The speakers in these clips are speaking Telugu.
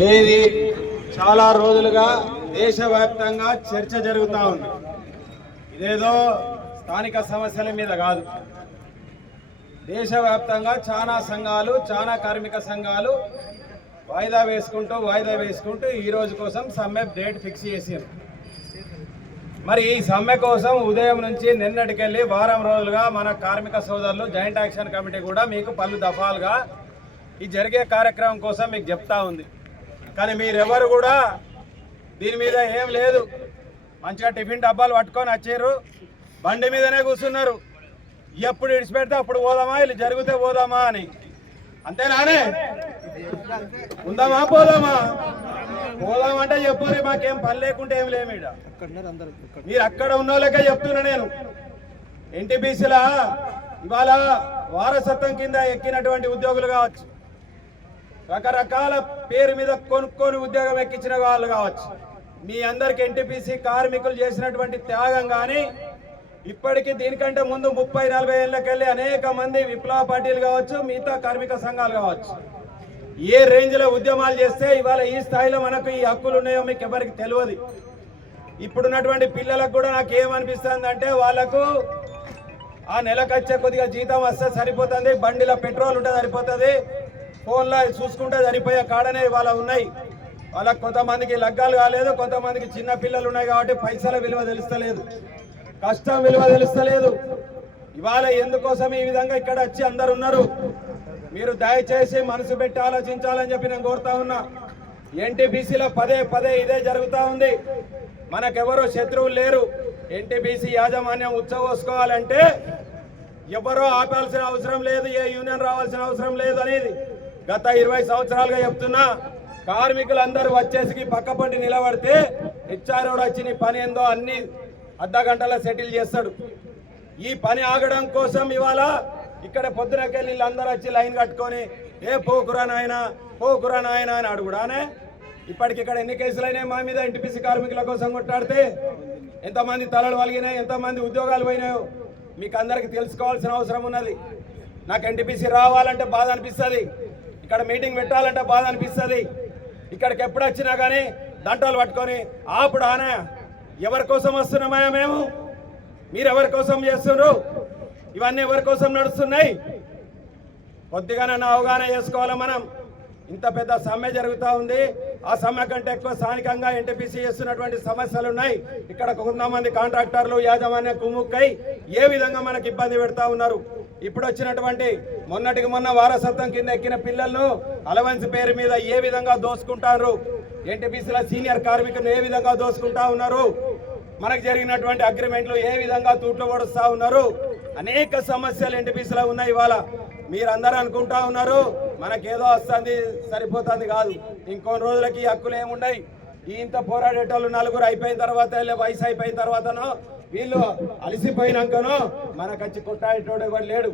ఏది చాలా రోజులుగా దేశవ్యాప్తంగా చర్చ జరుగుతూ ఉంది. ఇదేదో స్థానిక సమస్యల మీద కాదు. దేశవ్యాప్తంగా చాలా సంఘాలు, చాలా కార్మిక సంఘాలు వాయిదా వేసుకుంటూ ఈ రోజు కోసం సమ్మె డేట్ ఫిక్స్ చేశారు. మరి ఈ సమ్మె కోసం ఉదయం నుంచి నిన్నటికెళ్ళి వారం రోజులుగా మన కార్మిక సోదరులు జాయింట్ యాక్షన్ కమిటీ కూడా మీకు పలు దఫాలుగా ఈ జరిగే కార్యక్రమం కోసం మీకు చెప్తా ఉంది. కానీ మీరెవరు కూడా దీని మీద ఏం లేదు. మంచిగా టిఫిన్ డబ్బాలు పట్టుకొని వచ్చారు, బండి మీదనే కూర్చున్నారు. ఎప్పుడు ఇడిచిపెడితే అప్పుడు పోదామా, వీళ్ళు జరిగితే పోదామా అని. అంతేనానే? ఉందామా పోదామా? పోదామంటే చెప్పారు, మాకేం పని లేకుంటే ఏం లేము. మీరు అక్కడ ఉన్న వాళ్ళకే చెప్తున్నా నేను. ఎన్టీపీసీల ఇవాళ వారసత్వం కింద ఎక్కినటువంటి ఉద్యోగులు కావచ్చు, రకరకాల పేరు మీద కొనుక్కొని ఉద్యోగం ఎక్కించిన వాళ్ళు కావచ్చు, మీ అందరికి ఎన్టీపీసీ కార్మికులు చేసినటువంటి త్యాగం కానీ ఇప్పటికీ దీనికంటే ముందు 30-40 ఏళ్ళకెళ్ళి అనేక మంది విప్లవ పార్టీలు కావచ్చు, మిగతా కార్మిక సంఘాలు కావచ్చు, ఏ రేంజ్లో ఉద్యమాలు చేస్తే ఇవాళ ఈ స్థాయిలో మనకు ఈ హక్కులు ఉన్నాయో మీకు ఎవరికి తెలియదు. ఇప్పుడున్నటువంటి పిల్లలకు కూడా నాకు ఏమనిపిస్తుంది అంటే, వాళ్ళకు ఆ నెలకు వచ్చే కొద్దిగా జీతం వస్తే సరిపోతుంది, బండిలో పెట్రోల్ ఉంటే సరిపోతుంది, ఫోన్లో చూసుకుంటే సరిపోయే కాడనే ఇవాళ ఉన్నాయి. వాళ్ళకు కొంతమందికి లగ్గాలు కాలేదు, కొంతమందికి చిన్న పిల్లలు ఉన్నాయి కాబట్టి పైసల విలువ తెలుస్తలేదు, కష్టం విలువ తెలుస్తలేదు. ఇవాళ ఎందుకోసం ఈ విధంగా ఇక్కడ వచ్చి అందరు ఉన్నారు. మీరు దయచేసి మనసు పెట్టి ఆలోచించాలని చెప్పి నేను కోరుతా ఉన్నా. ఎన్టీపీసీలో పదే ఇదే జరుగుతూ ఉంది. మనకెవరో శత్రువులు లేరు. ఎన్టీపీసీ యాజమాన్యం ఉత్సవోసుకోవాలంటే ఎవరో ఆపాల్సిన అవసరం లేదు, ఏ యూనియన్ రావాల్సిన అవసరం లేదు అనేది గత 20 సంవత్సరాలుగా చెప్తున్నా. కార్మికులందరూ వచ్చేసి పక్కపంటి నిలబడితే హెచ్ఆర్ఓ వచ్చి నీ పని ఏందో అన్ని అర్ధగంటలో సెటిల్ చేస్తాడు. ఈ పని ఆగడం కోసం ఇవాళ ఇక్కడ పొద్దునకెళ్ళి వీళ్ళందరూ వచ్చి లైన్ కట్టుకొని పోకురా నాయన అని అడుగుడానే. ఇప్పటికి ఇక్కడ ఎన్ని కేసులు అయినాయి మా మీద ఎన్టీపీసీ కార్మికుల కోసం కొట్టాడితే? ఎంతమంది తలలు వలిగినాయి, ఎంతమంది ఉద్యోగాలు పోయినాయో మీకు అందరికి తెలుసుకోవాల్సిన అవసరం ఉన్నది. నాకు ఎన్టీపీసీ రావాలంటే బాధ అనిపిస్తుంది, ఇక్కడ మీటింగ్ పెట్టాలంటే బాధ అనిపిస్తుంది. ఇక్కడికి ఎప్పుడు వచ్చినా కానీ దంటలు పట్టుకొని ఆపుడు ఆనే ఎవరి కోసం వస్తున్నామా మేము? మీరు ఎవరి కోసం చేస్తున్నారు? ఇవన్నీ ఎవరి కోసం నడుస్తున్నాయి? కొద్దిగానే అవగాహన చేసుకోవాలి మనం. ఇంత పెద్ద సమ్మె జరుగుతూ ఉంది. ఆ సమ్మె కంటే ఎక్కువ స్థానికంగా ఎన్టీపీసీ చేస్తున్నటువంటి సమస్యలు ఉన్నాయి. ఇక్కడ కొంతమంది కాంట్రాక్టర్లు యాజమాన్యం కుమ్ముక్కై ఏ విధంగా మనకు ఇబ్బంది పెడతా ఉన్నారు. ఇప్పుడు వచ్చినటువంటి మొన్నటికి మొన్న వారసత్వం కింద ఎక్కిన పిల్లలను అలవెన్స్ పేరు మీద ఏ విధంగా దోసుకుంటారు, ఎన్టీపీసీల సీనియర్ కార్మికులు ఏ విధంగా దోసుకుంటా ఉన్నారు, మనకు జరిగినటువంటి అగ్రిమెంట్లు ఏ విధంగా తూట్లు పొడుస్తూ ఉన్నారు. అనేక సమస్యలు ఎన్టీపీసీలో ఉన్నాయి. ఇవాళ మీరందరూ అనుకుంటా ఉన్నారు మనకేదో వస్తుంది సరిపోతుంది కాదు, ఇంకొన్ని రోజులకి హక్కులు ఏముండయి. ఇంత పోరాడేటోళ్ళు నలుగురు అయిపోయిన తర్వాత, వయసు అయిపోయిన తర్వాతనో వీళ్ళు అలసిపోయినాకనో మనకు వచ్చి కొట్టాడేటోడు ఎవరు లేడు.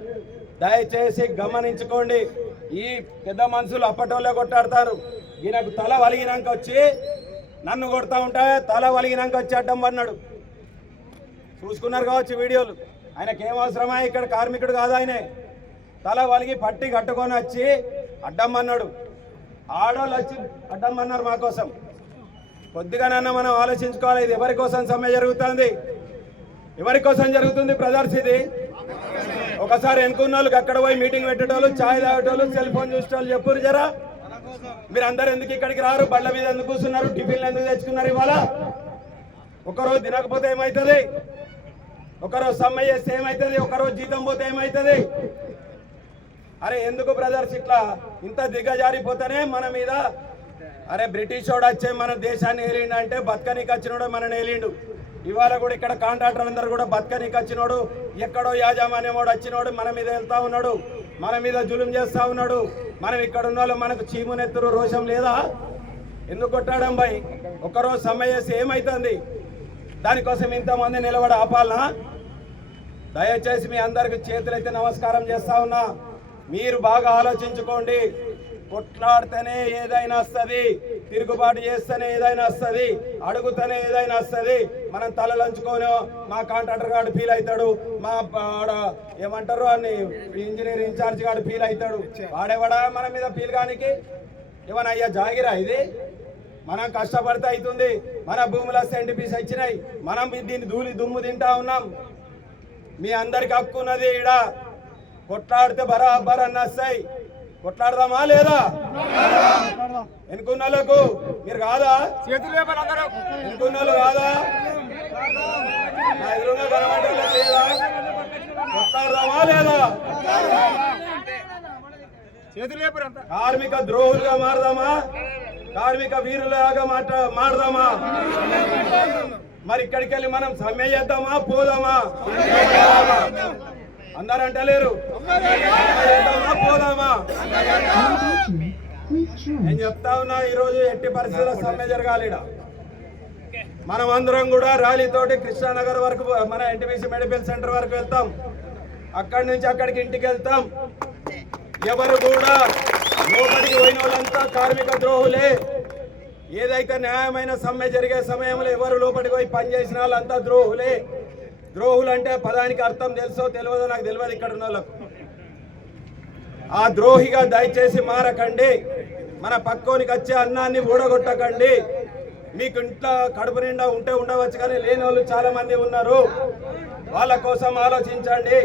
దయచేసి గమనించుకోండి. ఈ పెద్ద మనుషులు అప్పటోళ్ళే కొట్టాడతారు. ఈయనకు తల వలిగినాక వచ్చి నన్ను కొడతా ఉంటే తల వలిగినాక వచ్చి అడ్డం పడినాడు. చూసుకున్నారు కావచ్చు వీడియోలు. ఆయనకి ఏం అవసరమా? ఇక్కడ కార్మికుడు కాదు ఆయనే. తల వలిగి పట్టి కట్టుకొని వచ్చి అడ్డం అన్నాడు. ఆడోళ్ళు వచ్చి అడ్డం అన్నారు మా కోసం. కొద్దిగానన్నా మనం ఆలోచించుకోవాలి. ఇది ఎవరి కోసం సమ్మె జరుగుతుంది? ఎవరి కోసం జరుగుతుంది ప్రదర్శిది? ఒకసారి ఎన్నుకున్న వాళ్ళకి అక్కడ పోయి మీటింగ్ పెట్టేటోళ్ళు, ఛాయ్ తాగేటోళ్ళు, సెల్ ఫోన్ చూసేటోళ్ళు చెప్పురు జరా. మీరు అందరు ఎందుకు ఇక్కడికి రారు? బళ్ళ మీద ఎందుకు కూర్చున్నారు? టిఫిన్లు ఎందుకు తెచ్చుకున్నారు? ఇవాళ ఒకరోజు తినకపోతే ఏమవుతుంది? ఒకరోజు సమ్మె చేస్తే ఏమవుతుంది? ఒకరోజు జీతం పోతే ఏమవుతుంది? అరే ఎందుకు బ్రదర్స్ ఇట్లా ఇంత దిగజారిపోతేనే మన మీద? అరే బ్రిటిష్ వాడు వచ్చే మన దేశాన్ని ఏలిండు అంటే బతకనీకి వచ్చినోడు మనని ఏలిండు. ఇవాళ కూడా ఇక్కడ కాంట్రాక్టర్ అందరూ కూడా బతకనీకి వచ్చినోడు, ఎక్కడో యాజమాన్యం వాడు వచ్చినోడు మన మీద వెళ్తా ఉన్నాడు, మన మీద జులుం చేస్తూ ఉన్నాడు. మనం ఇక్కడ ఉన్న వాళ్ళు మనకు చీమునెత్తురు రోషం లేదా? ఎందుకు కొట్టాడం బాయ్? ఒకరోజు సమ్మె చేసి ఏమవుతుంది? దానికోసం ఇంతమంది నిలబడి ఆపాలనా? దయచేసి మీ అందరికి చేతులైతే నమస్కారం చేస్తా ఉన్నా. మీరు బాగా ఆలోచించుకోండి. కొట్లాడితేనే ఏదైనా వస్తుంది, తిరుగుబాటు చేస్తేనే ఏదైనా వస్తుంది, అడుగుతూనే ఏదైనా వస్తుంది. మనం తలలంచుకోనో మా కాంట్రాక్టర్ గారు ఫీల్ అవుతాడు, మా ఏమంటారు అని ఇంజనీర్ ఇన్ఛార్జ్ గారు ఫీల్ అవుతాడు. వాడేవాడా మన మీద ఫీల్ కానికి? ఏమన్నా అయ్యా జాగిరా ఇది? మనం కష్టపడితే అవుతుంది. మన భూముల సెంటిపీస్ వచ్చినాయి, మనం దీన్ని ధూళి దుమ్ము తింటా ఉన్నాం. మీ అందరికి హక్కు ఉన్నది. ఈడ కొట్లాడితే బరాబర్ అన్న వస్తాయి. కొట్లాడదామా లేదా? ఎన్నుకున్నోళ్ళకు మీరు కాదా? ఎన్నుకున్నోళ్ళు కాదా? నా ఎదురుగా కనబడలే లేదా? కొట్లాడదామా లేదా? కార్మిక ద్రోహులుగా మారదామా? కార్మిక వీరులాగా మారదామా? మరి ఇక్కడికి వెళ్ళి మనం సమ్మె చేద్దామా పోదామా? అందరు అంటలేరు పోదామా? నేను చెప్తా ఉన్నా, ఈరోజు ఎట్టి పరిస్థితుల్లో సమ్మె జరగాలి. మనం అందరం కూడా ర్యాలీతోటి కృష్ణానగర్ వరకు మన ఎన్టీపీసీ మెడికల్ సెంటర్ వరకు వెళ్తాం. అక్కడి నుంచి అక్కడికి ఇంటికి వెళ్తాం. ఎవరు కూడా లోపలికి పోయిన వాళ్ళంతా కార్మిక ద్రోహులే. ఏదైతే న్యాయమైన సమ్మె జరిగే సమయంలో ఎవరు లోపలికి పోయి పనిచేసిన వాళ్ళంతా ద్రోహులే. ద్రోహులు అంటే పదానికి అర్థం తెలుసో తెలియదో నాకు తెలియదు ఇక్కడ ఉన్న వాళ్ళకు. ఆ ద్రోహిగా దయచేసి మారకండి. మన పక్కోనికి వచ్చే అన్నాన్ని ఊడగొట్టకండి. మీకు ఇంట్లో కడుపు నిండా ఉంటే ఉండవచ్చు, కానీ లేని వాళ్ళు చాలా మంది ఉన్నారు. వాళ్ళ కోసం ఆలోచించండి.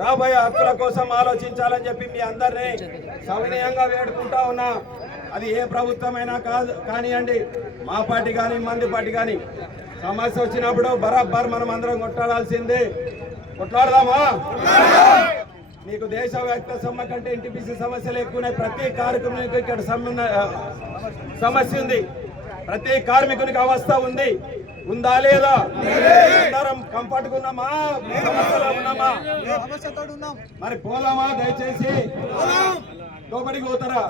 రాబోయే హక్కుల కోసం ఆలోచించాలని చెప్పి మీ అందరినీ సవినయంగా వేడుకుంటా ఉన్నా. అది ఏ ప్రభుత్వమైనా కానివ్వండి, మా పార్టీ కానీ మంది పార్టీ కానీ, సమస్య వచ్చినప్పుడు బరాబర్ మనం అందరం కొట్లాడాల్సిందే. కొట్లాడదామా? నీకు దేశవ్యాప్త సమ్మె కంటే ఎన్టీపీసీ సమస్యలు ఎక్కువ. ప్రతి కార్మికునికి ఇక్కడ సమస్య ఉంది. ప్రతి కార్మికునికి అవస్థ ఉంది. ఉందా లేదా? అందరం కంఫర్ట్ ఉన్నామా? ఉన్నామా? మరి పోదామా? దయచేసి లోపలికి పోతారా?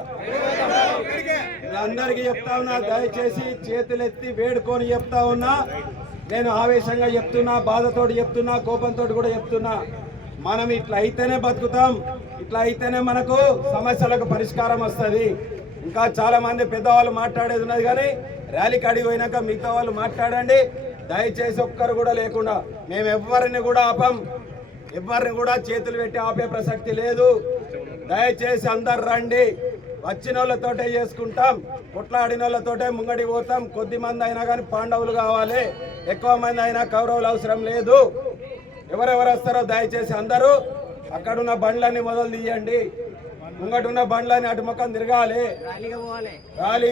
అందరికి చెప్తా ఉన్నా, దయచేసి చేతులెత్తి వేడుకొని చెప్తా ఉన్నా. నేను ఆవేశంగా చెప్తున్నా, బాధతోటి చెప్తున్నా, కోపంతో కూడా చెప్తున్నా. మనం ఇట్లా అయితేనే బతుకుతాం. ఇట్లా అయితేనే మనకు సమస్యలకు పరిష్కారం వస్తుంది. ఇంకా చాలా మంది పెద్దవాళ్ళు మాట్లాడేది ఉన్నది, కానీ ర్యాలీ కాడికి పోయినాక మిగతా వాళ్ళు మాట్లాడండి. దయచేసి ఒక్కరు కూడా లేకుండా. మేము ఎవరిని కూడా ఆపం. ఎవరిని కూడా చేతులు పెట్టి ఆపే ప్రసక్తి లేదు. దయచేసి అందరు రండి. వచ్చిన వాళ్ళతోటే చేసుకుంటాం. కొట్లాడిన వాళ్ళతోటే ముంగడి పోతాం. కొద్ది మంది అయినా కానీ పాండవులు కావాలి, ఎక్కువ మంది అయినా కౌరవులు అవసరం లేదు. ఎవరెవరు వస్తారో దయచేసి అందరూ అక్కడున్న బండ్లన్నీ మొదలు తీయండి. ముంగటున్న బండ్లని అటు ముఖం తిరగాలి. ర్యాలీ